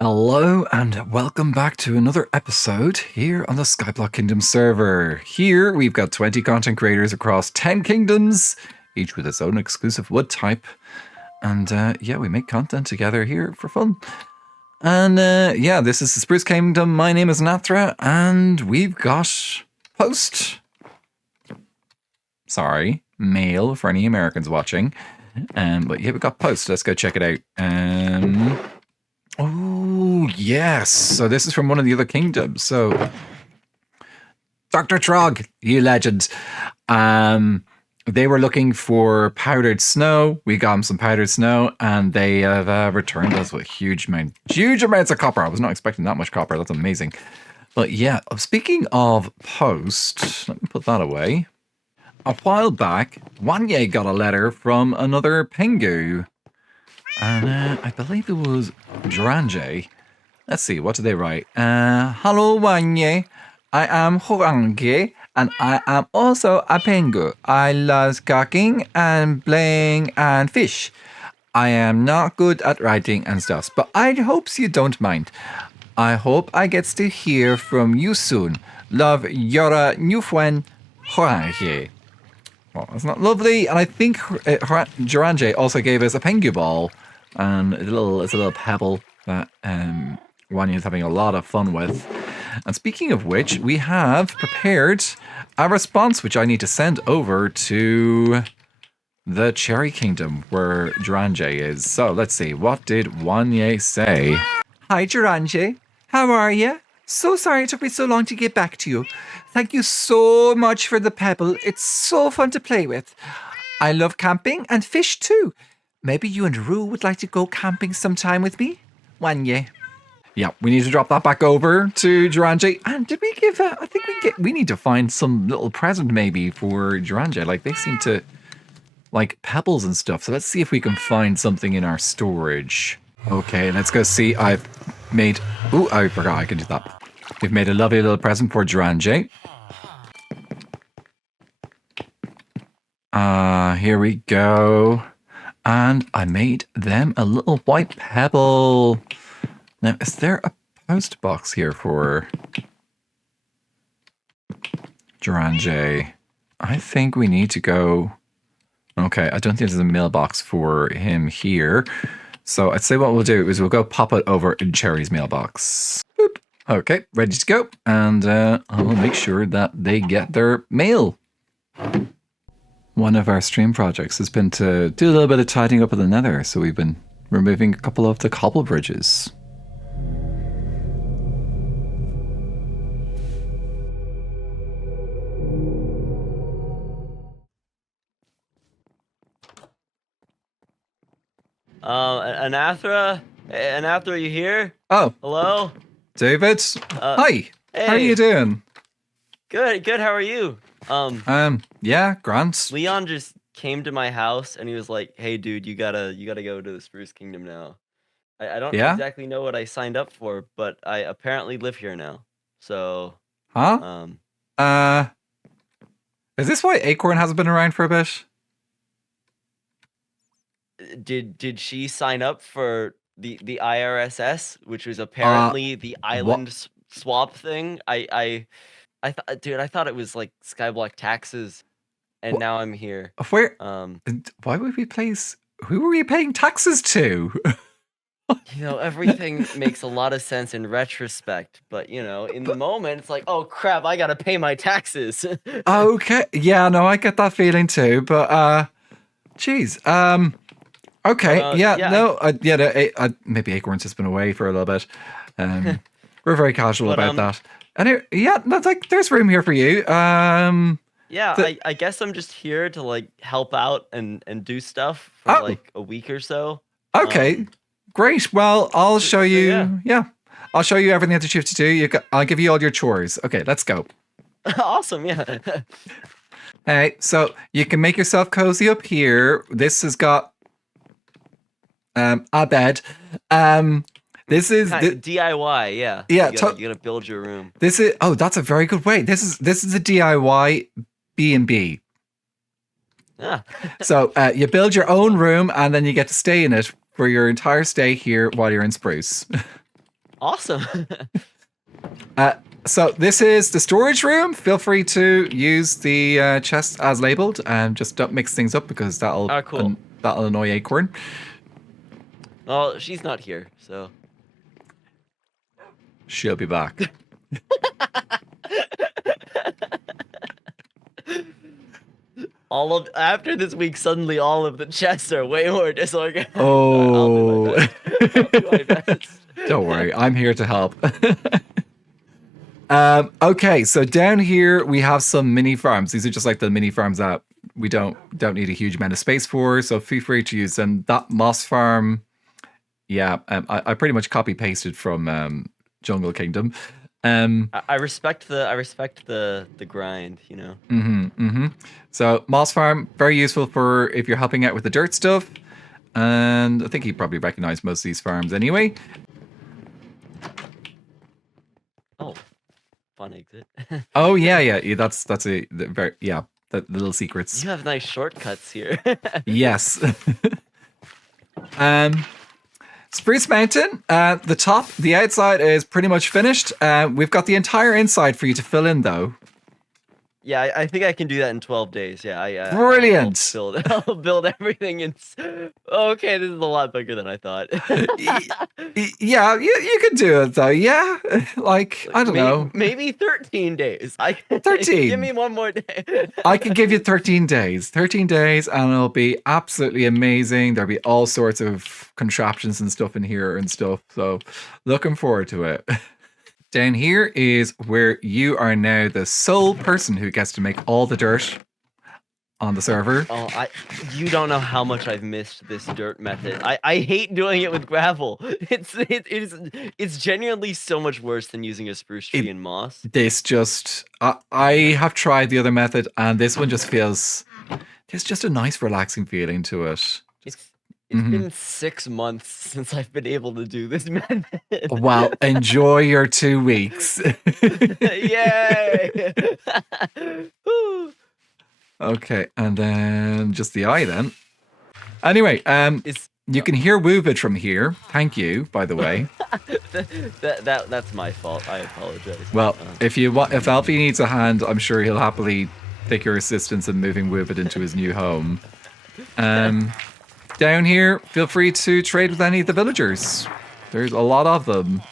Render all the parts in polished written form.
Hello and welcome back to another episode here on the Skyblock Kingdom server. Here we've got 20 content creators across 10 kingdoms, each with its own exclusive wood type. And yeah, we make content together here for fun. And yeah, this is the Spruce Kingdom. My name is Anathra and we've got Post. Sorry, Mail for any Americans watching. But yeah, we've got Post. Let's go check it out. Oh, yes. So this is from one of the other kingdoms. So, Dr. Trog, you legend. They were looking for powdered snow. We got them some powdered snow, and they have returned us with huge amounts of copper. I was not expecting that much copper. That's amazing. But yeah, speaking of Post, let me put that away. A while back, Wanye got a letter from another Pengu. And I believe it was Dranje. Let's see, what did they write? Hello, Wanye. I am Horange, and I am also a pengu. I love cooking and playing and fish. I am not good at writing and stuff, but I hopes you don't mind. I hope I gets to hear from you soon. Love, your new friend, Horange. Well, that's not lovely. And I think Duranje also gave us a pengu ball. And it's a little pebble that Wanya is having a lot of fun with. And speaking of which, we have prepared a response which I need to send over to the Cherry Kingdom where Duranje is. So let's see, what did Wanya say? Hi Duranje, how are you? So sorry it took me so long to get back to you. Thank you so much for the pebble. It's so fun to play with. I love camping and fish too. Maybe you and Rue would like to go camping sometime with me? Wanye. Yeah, we need to drop that back over to Duranje. And did we give I think we need to find some little present maybe for Duranje. Like, they seem to like pebbles and stuff. So let's see if we can find something in our storage. Okay, let's go see. I've made... Ooh, I forgot I could do that. We've made a lovely little present for Duranje. Here we go. And I made them a little white pebble. Now, is there a post box here for Duranje? I think we need to go... Okay, I don't think there's a mailbox for him here. So I'd say what we'll do is we'll go pop it over in Cherry's mailbox. Boop. Okay, ready to go. And I'll make sure that they get their mail. One of our stream projects has been to do a little bit of tidying up of the nether, so we've been removing a couple of the cobble bridges. Anathra? Anathra, are you here? Oh. Hello? Doovids? Hi. Hey. How are you doing? Good, how are you? Yeah, Grant. Leon just came to my house and he was like, hey dude, you gotta go to the Spruce Kingdom now. I don't exactly know what I signed up for, but I apparently live here now. So Huh? Is this why Acorn hasn't been around for a bit? Did she sign up for the IRSS, which was apparently the island swap thing? I thought it was like Skyblock taxes, and now I'm here. Where? Why would we place? Who were we paying taxes to? You know, everything makes a lot of sense in retrospect, but you know, in the moment, it's like, oh crap, I gotta pay my taxes. Okay, yeah, no, I get that feeling too, but geez, okay, maybe Acorn's just been away for a little bit. We're very casual about that. Anyway, yeah, that's like, there's room here for you. Yeah, I guess I'm just here to like help out and do stuff for like a week or so. Okay, great. Well, I'll show you. Yeah, I'll show you everything that you have to do. I'll give you all your chores. Okay, let's go. Awesome. Yeah. Hey, so you can make yourself cozy up here. This has got a bed. This is DIY, yeah. Yeah, you gotta build your room. This is that's a very good way. This is a DIY B&B. Yeah. So you build your own room and then you get to stay in it for your entire stay here while you're in Spruce. Awesome. So this is the storage room. Feel free to use the chest as labeled, and just don't mix things up because that'll Cool. that'll annoy Acorn. Well, she's not here, so She'll be back. After this week, suddenly all of the chests are way more disorganized. Oh, I'll do my best. Don't worry, I'm here to help. Okay, so down here we have some mini farms. These are just like the mini farms that we don't need a huge amount of space for, so feel free to use them. That moss farm, yeah, I pretty much copy pasted from Jungle Kingdom. I respect the grind, you know. So moss farm, very useful for if you're helping out with the dirt stuff, and I think you probably recognize most of these farms anyway. Oh, fun exit. Oh yeah, that's the little secrets. You have nice shortcuts here. Yes. Spruce Mountain, the outside is pretty much finished. We've got the entire inside for you to fill in, though. Yeah, I think I can do that in 12 days. Yeah, Brilliant. I'll build everything in. Okay, this is a lot bigger than I thought. Yeah, you can do it though. Yeah, like I don't know, maybe 13 days. 13. Give me one more day. I can give you 13 days. 13 days, and it'll be absolutely amazing. There'll be all sorts of contraptions and stuff in here and stuff. So, looking forward to it. Down here is where you are now the sole person who gets to make all the dirt on the server. Oh, you don't know how much I've missed this dirt method. I hate doing it with gravel. It's genuinely so much worse than using a spruce tree and moss. This just, I have tried the other method, and this one just feels, there's just a nice relaxing feeling to it. It's been 6 months since I've been able to do this method. Well, enjoy your 2 weeks. Yay! Okay, and then just the eye then. Anyway, you can hear Woovage from here. Thank you, by the way. That's my fault. I apologize. Well, if Alfie needs a hand, I'm sure he'll happily take your assistance in moving Woovage into his new home. Down here, feel free to trade with any of the villagers. There's a lot of them.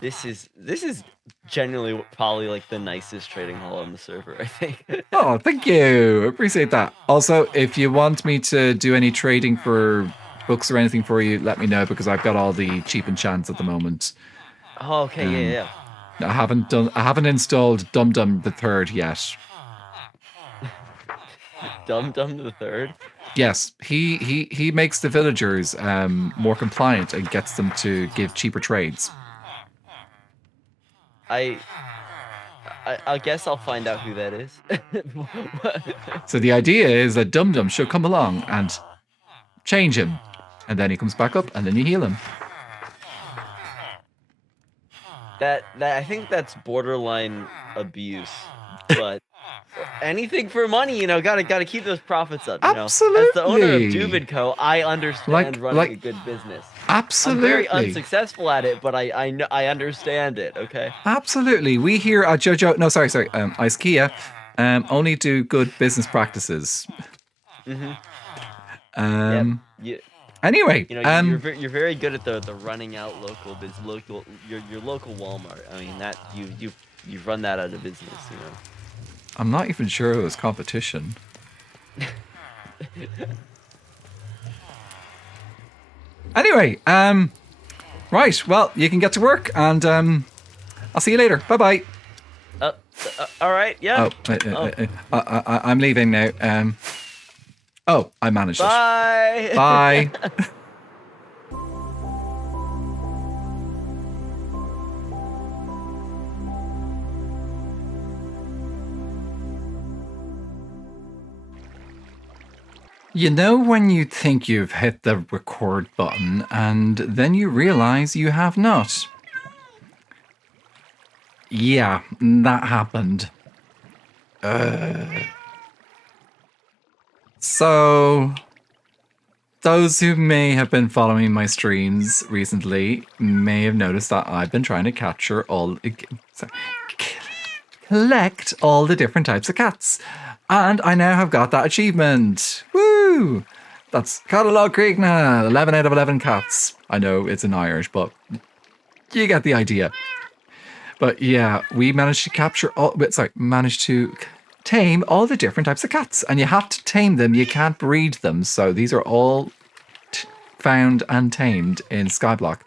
This is genuinely probably like the nicest trading hall on the server, I think. Oh, thank you. Appreciate that. Also, if you want me to do any trading for books or anything for you, let me know, because I've got all the cheap enchants at the moment. Oh, okay, yeah. I haven't installed Dum Dum the Third yet. Dum Dum the Third? Yes, he makes the villagers more compliant and gets them to give cheaper trades. I guess I'll find out who that is. So the idea is that Dum Dum should come along and change him, and then he comes back up, and then you heal him. That I think that's borderline abuse, but anything for money, gotta keep those profits up. Absolutely. As the owner of Doovid Co., I understand running a good busince. Absolutely. I'm very unsuccessful at it, but I know I understand it. Okay. Absolutely. We here at IceKea, only do good business practices. Anyway, you're very good at the running out your local Walmart. I mean that you run that out of business. I'm not even sure it was competition. Anyway, right, well, you can get to work, and I'll see you later. Bye-bye. All right, yeah. I'm leaving now. I managed it. Bye. You know when you think you've hit the record button and then you realize you have not? Yeah, that happened. So, Those who may have been following my streams recently may have noticed that I've been trying to collect all the different types of cats. And I now have got that achievement. Woo! That's Catalog Creekna, 11 out of 11 cats. I know it's in Irish, but you get the idea. But yeah, we managed to tame all the different types of cats. And you have to tame them, you can't breed them. So these are all found and tamed in Skyblock.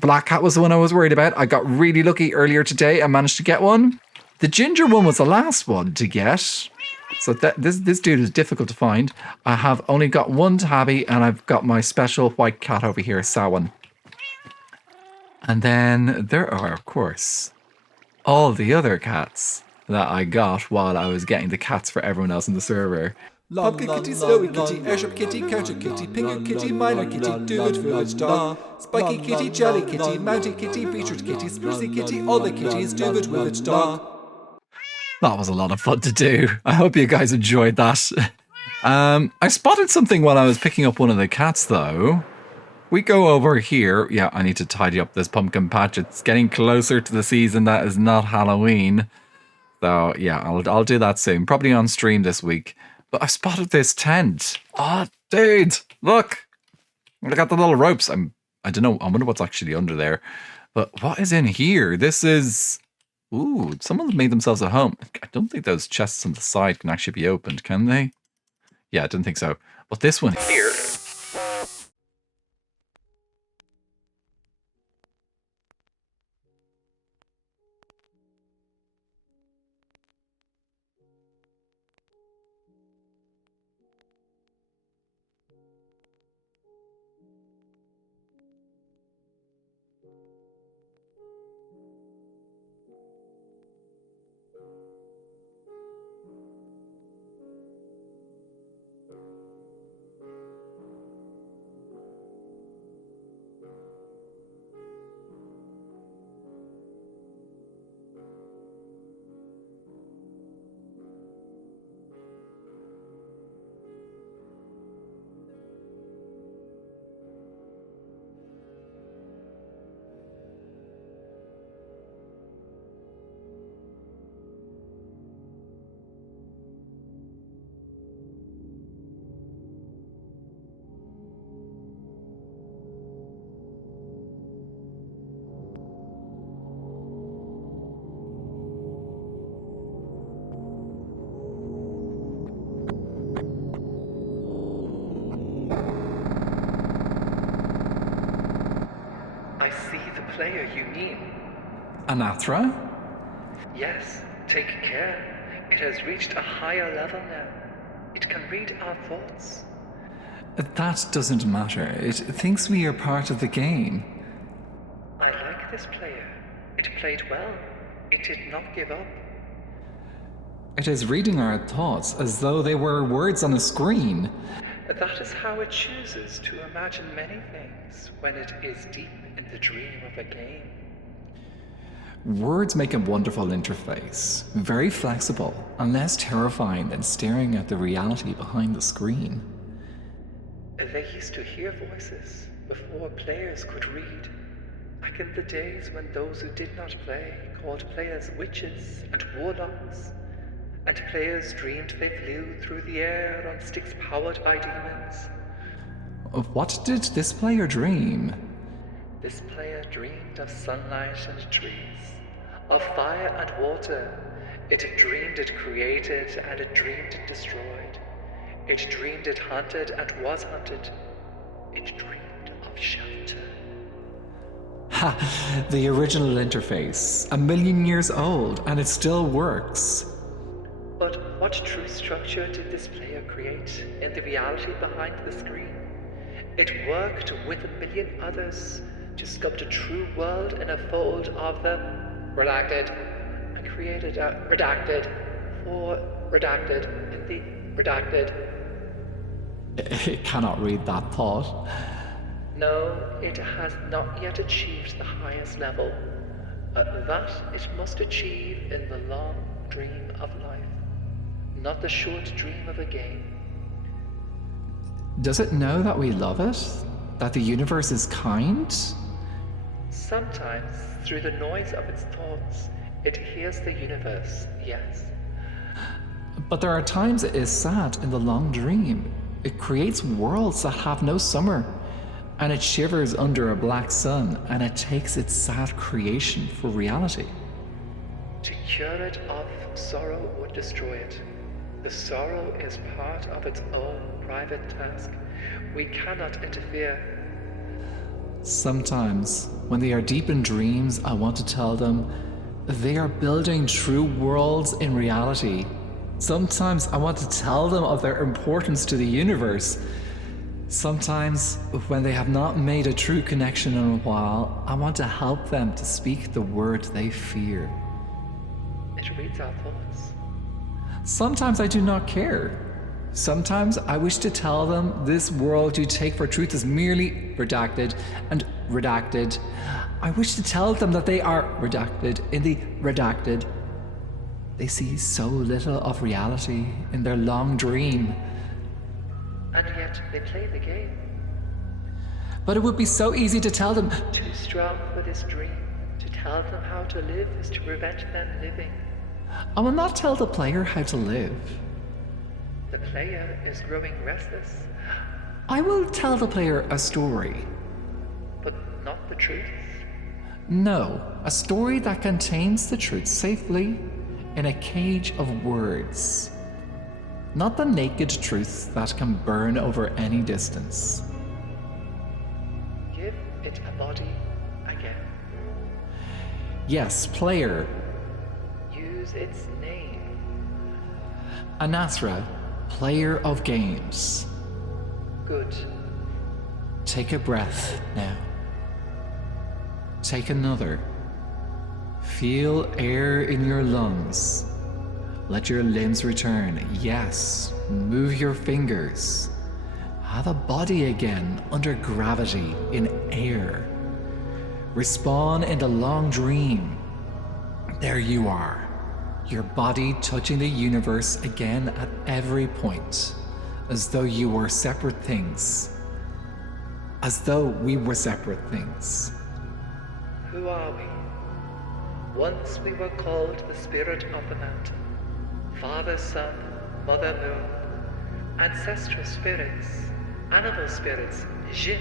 Black cat was the one I was worried about. I got really lucky earlier today and managed to get one. The ginger one was the last one to get. So this dude is difficult to find. I have only got one tabby and I've got my special white cat over here, Sawan. And then there are, of course, all the other cats that I got while I was getting the cats for everyone else in the server. Pumpkin kitty, snowy kitty, airship kitty, counter kitty, pinker kitty, minor kitty, Doovid village dog, spiky kitty, jelly kitty, mountain kitty, beetroot kitty, sprucey kitty, all the kitties, Doovid village dog. That was a lot of fun to do. I hope you guys enjoyed that. I spotted something while I was picking up one of the cats, though. We go over here. Yeah, I need to tidy up this pumpkin patch. It's getting closer to the season that is not Halloween. So, yeah, I'll do that soon. Probably on stream this week. But I spotted this tent. Oh, dude, look. Look at the little ropes. I don't know. I wonder what's actually under there. But what is in here? This is... Ooh, someone's made themselves a home. I don't think those chests on the side can actually be opened, can they? Yeah, I don't think so. But this one here... Player you mean? Anathra? Yes, take care. It has reached a higher level now. It can read our thoughts. That doesn't matter. It thinks we are part of the game. I like this player. It played well. It did not give up. It is reading our thoughts as though they were words on a screen. That is how it chooses to imagine many things when it is deep in the dream of a game. Words make a wonderful interface. Very flexible and less terrifying than staring at the reality behind the screen. They used to hear voices before players could read. Back in the days when those who did not play called players witches and warlocks. And players dreamed they flew through the air on sticks powered by demons. What did this player dream? This player dreamed of sunlight and trees, of fire and water. It dreamed it created, and it dreamed it destroyed. It dreamed it hunted and was hunted. It dreamed of shelter. Ha! The original interface. 1,000,000 years old, and it still works. But what true structure did this player create in the reality behind the screen? It worked with 1,000,000 others to sculpt a true world in a fold of the redacted, and created a redacted for redacted in the redacted. It cannot read that thought. No, it has not yet achieved the highest level. That it must achieve in the long dream of life. Not the short dream of a game. Does it know that we love it? That the universe is kind? Sometimes, through the noise of its thoughts, it hears the universe, yes. But there are times it is sad in the long dream. It creates worlds that have no summer, and it shivers under a black sun, and it takes its sad creation for reality. To cure it of sorrow would destroy it. The sorrow is part of its own private task. We cannot interfere. Sometimes, when they are deep in dreams, I want to tell them they are building true worlds in reality. Sometimes I want to tell them of their importance to the universe. Sometimes, when they have not made a true connection in a while, I want to help them to speak the word they fear. It reads our thoughts. Sometimes I do not care. Sometimes I wish to tell them this world you take for truth is merely redacted and redacted. I wish to tell them that they are redacted in the redacted. They see so little of reality in their long dream. And yet they play the game. But it would be so easy to tell them, Too strong for this dream. To tell them how to live is to prevent them living. I will not tell the player how to live. The player is growing restless, I will tell the player a story. but not the truth. No, a story that contains the truth safely in a cage of words. Not the naked truth that can burn over any distance. Give it a body again. Yes, player, Use its name. Anathra, player of games. Good. Take a breath now. Take another. Feel air in your lungs. Let your limbs return. Yes, move your fingers. Have a body again under gravity in air. Respawn in the long dream. There you are. Your body touching the universe again at every point, as though you were separate things. As though we were separate things. Who are we? Once we were called the spirit of the mountain, Father Sun, Mother Moon, ancestral spirits, animal spirits, jinn,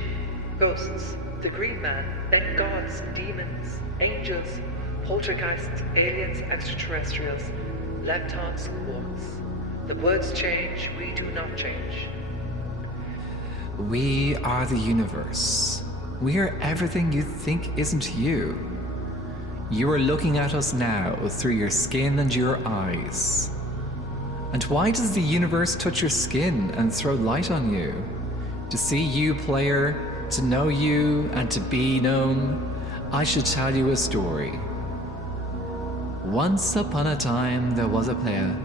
ghosts, the green man, then gods, demons, angels, poltergeists, aliens, extraterrestrials, leptons, quarks. The words change, we do not change. We are the universe. We are everything you think isn't you. You are looking at us now through your skin and your eyes. And why does the universe touch your skin and throw light on you? To see you, player, to know you, and to be known, I should tell you a story. Once upon a time, there was a player.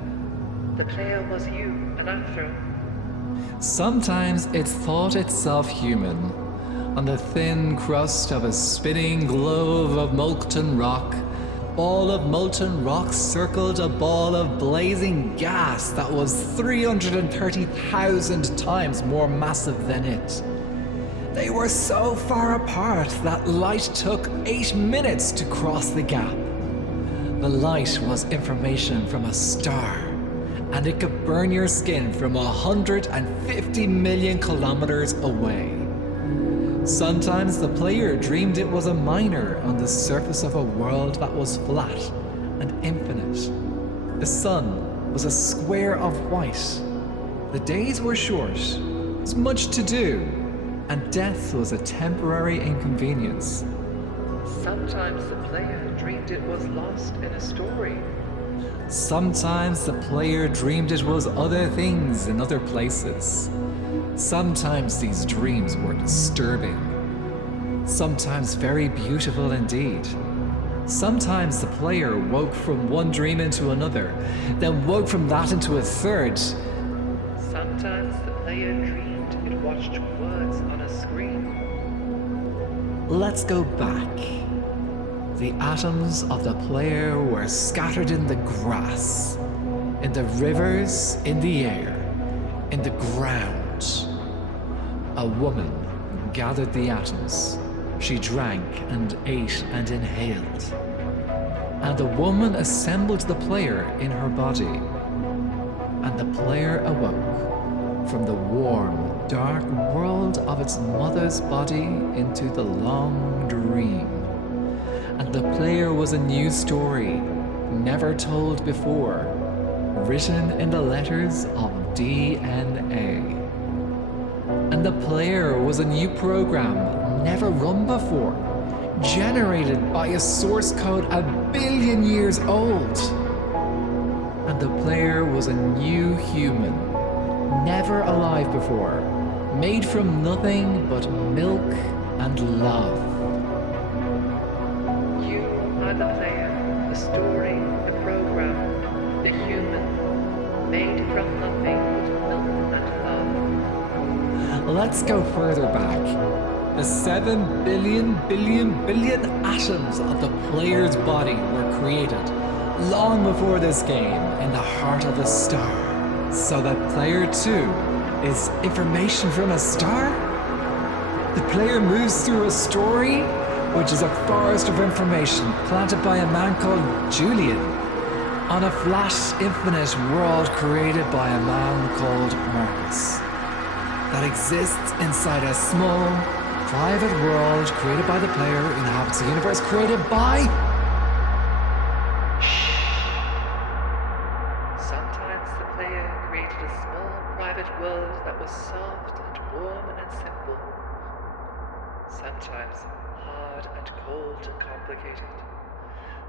The player was you, Anathra. Sometimes it thought itself human. On the thin crust of a spinning globe of molten rock, ball of molten rock circled a ball of blazing gas that was 330,000 times more massive than it. They were so far apart that light took 8 minutes to cross the gap. The light was information from a star, and it could burn your skin from 150 million kilometers away. Sometimes the player dreamed it was a miner on the surface of a world that was flat and infinite. The sun was a square of white. The days were short, there was much to do, and death was a temporary inconvenience. Sometimes the player dreamed it was lost in a story. Sometimes the player dreamed it was other things in other places. Sometimes these dreams were disturbing. Sometimes very beautiful indeed. Sometimes the player woke from one dream into another, then woke from that into a third. Sometimes the player dreamed it watched words on a screen. Let's go back. The atoms of the player were scattered in the grass, in the rivers, in the air, in the ground. a woman gathered the atoms. She drank and ate and inhaled. And the woman assembled the player in her body. And the player awoke from the warm, dark world of its mother's body into the long dream. And the player was a new story, never told before, written in the letters of DNA. And the player was a new program, never run before, generated by a source code 1 billion years old. And the player was a new human, never alive before, made from nothing but milk and love. You are the player, the story, the program, the human, made from nothing but milk and love. Let's go further back. The 7 billion atoms of the player's body were created long before this game in the heart of a star. So that player 2 is information from a star? The player moves through a story, which is a forest of information planted by a man called Julian on a flat, infinite world created by a man called Marcus that exists inside a small, private world created by the player who inhabits a universe created by... Sometimes the player created a small private world that was soft and warm and simple. Sometimes hard and cold and complicated.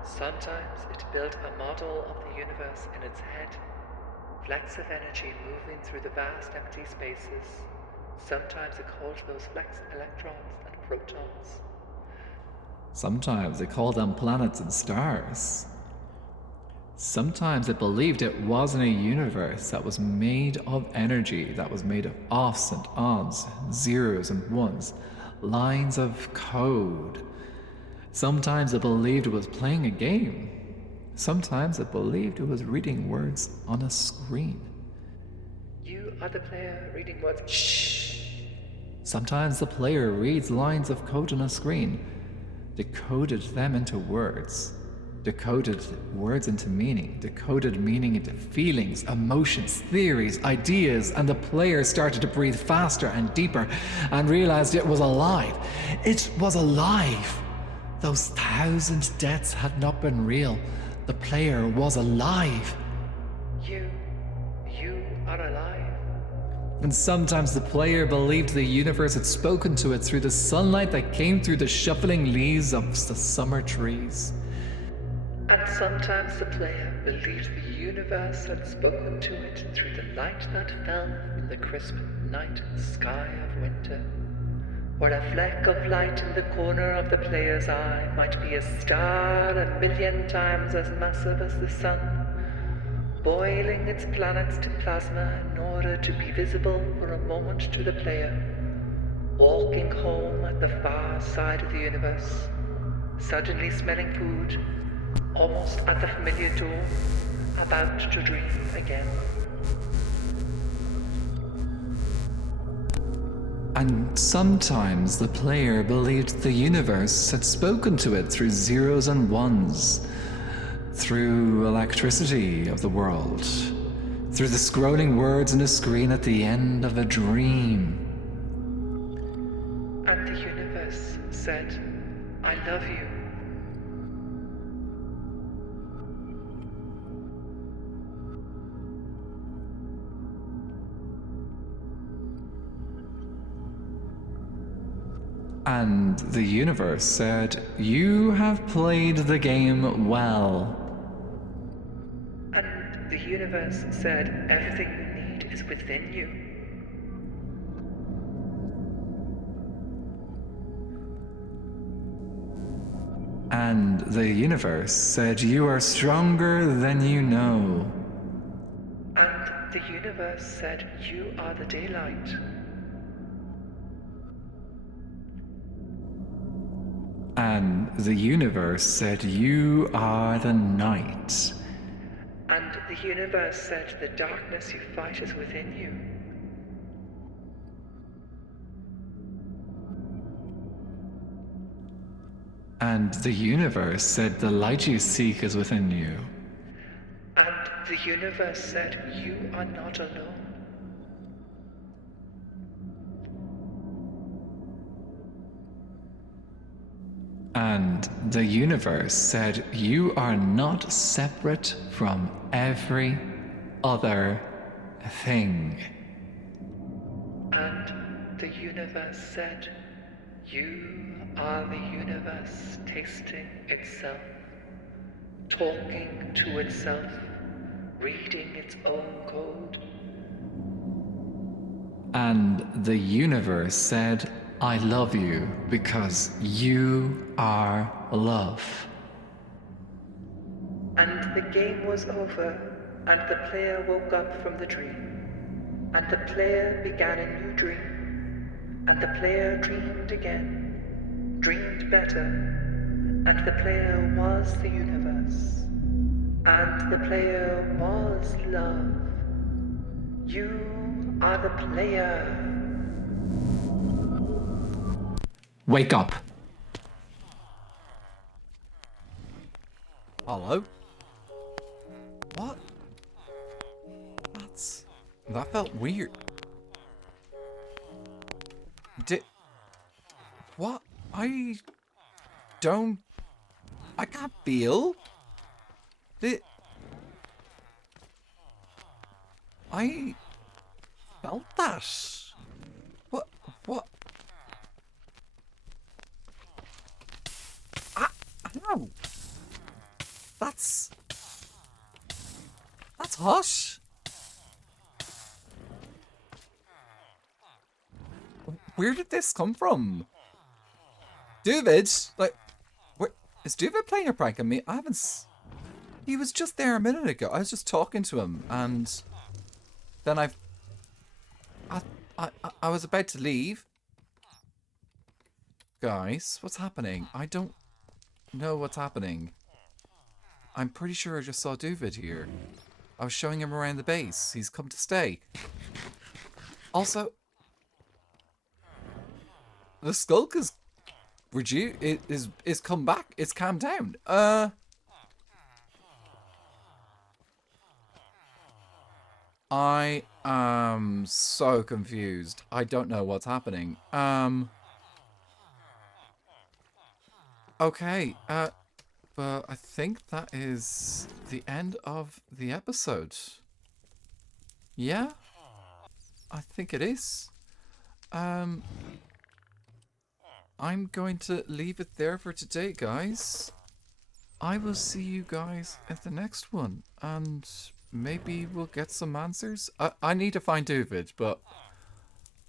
Sometimes it built a model of the universe in its head, flecks of energy moving through the vast empty spaces. Sometimes it called those flecks electrons and protons. Sometimes they called them planets and stars. Sometimes it believed it wasn't a universe that was made of energy, that was made of offs and ons, zeros and ones, lines of code. Sometimes it believed it was playing a game. Sometimes it believed it was reading words on a screen. You are the player reading words. Shh. Sometimes the player reads lines of code on a screen, decoded them into words, decoded words into meaning, decoded meaning into feelings, emotions, theories, ideas, and the player started to breathe faster and deeper and realized it was alive. It was alive. Those 1,000 deaths had not been real. The player was alive. You are alive. And sometimes the player believed the universe had spoken to it through the sunlight that came through the shuffling leaves of the summer trees. And sometimes the player believed the universe had spoken to it through the light that fell from the crisp night sky of winter, where a fleck of light in the corner of the player's eye might be a star 1,000,000 times as massive as the sun, boiling its planets to plasma in order to be visible for a moment to the player, walking home at the far side of the universe, suddenly smelling food, almost at the familiar door, about to dream again. And sometimes the player believed the universe had spoken to it through zeros and ones, through electricity of the world, through the scrolling words on a screen at the end of a dream. And the universe said, I love you. And the universe said, you have played the game well. And the universe said, everything you need is within you. And the universe said, you are stronger than you know. And the universe said, you are the daylight. And the universe said, you are the night. And the universe said, the darkness you fight is within you. And the universe said the light you seek is within you. And the universe said, "You are not alone." And the universe said, "You are not separate from every other thing." And the universe said, "You are the universe tasting itself, talking to itself, reading its own code." And the universe said, "I love you because you are love." And the game was over, and the player woke up from the dream. And the player began a new dream. And the player dreamed again, dreamed better. And the player was the universe. And the player was love. You are the player. Wake up. Hello? What? That felt weird. What? I can't feel. I felt that. What? Ow. That's hot. Where did this come from? Doovids? Like, where is Doovid playing a prank on me? I haven't. He was just there a minute ago. I was just talking to him, and then I was about to leave. Guys, what's happening? I don't know what's happening. I'm pretty sure I just saw Doovid here. I was showing him around the base. He's come to stay. Also, the skulk is is come back. It's calmed down. I am so confused. I don't know what's happening. Okay, but I think that is the end of the episode. Yeah? I think it is. I'm going to leave it there for today, guys. I will see you guys at the next one, and maybe we'll get some answers. I need to find Doovid, but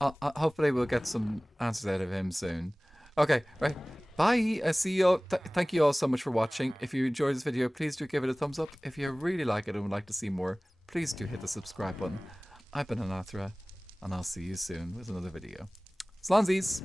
hopefully we'll get some answers out of him soon. Okay, right. Bye. I see you all. Thank you all so much for watching. If you enjoyed this video, please do give it a thumbs up. If you really like it and would like to see more, please do hit the subscribe button. I've been Anathra, and I'll see you soon with another video. Slonzies!